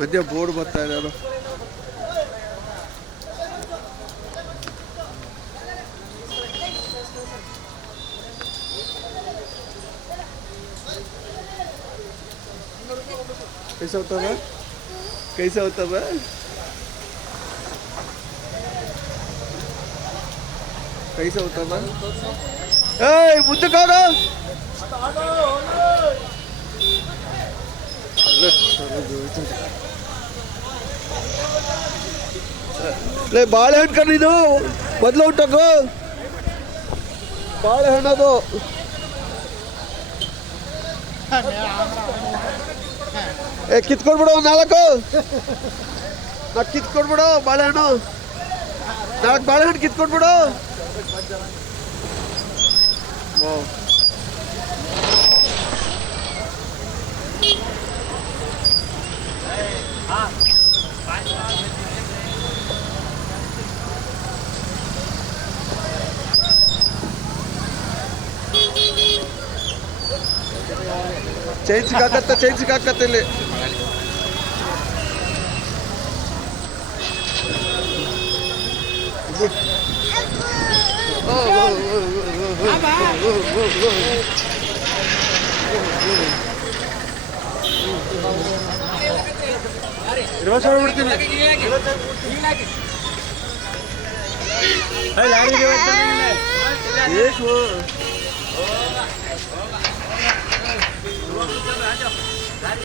ಮಧ್ಯ ಬೋರ್ಡ್ ಬರ್ತಾ ಇದ್ದಾರೆ. कैसा होता है? कैसा होता है? कैसा होता है? ए मुद्दे कौन? ले ಬಾಳೆಹಣ್ಣು ಕಣ್ಣಿದು ಮೊದಲು ಉಂಟು ಬಾಳೆಹಣ್ಣದು ಕಿತ್ಕೊಂಡ್ಬಿಡು ನಾಲ್ಕು ಕಿತ್ಕೊಂಡ್ಬಿಡು ಬಾಳೆಹಣ್ಣು 4 ಬಾಳೆಹಣ್ಣು ಕಿತ್ಕೊಂಡ್ಬಿಡು. ಚೈನ್ ಸಿಕ್ಕಾಕತ್ತೆ ಇಲ್ಲಿ. ಬಿಡ್ತೀನಿ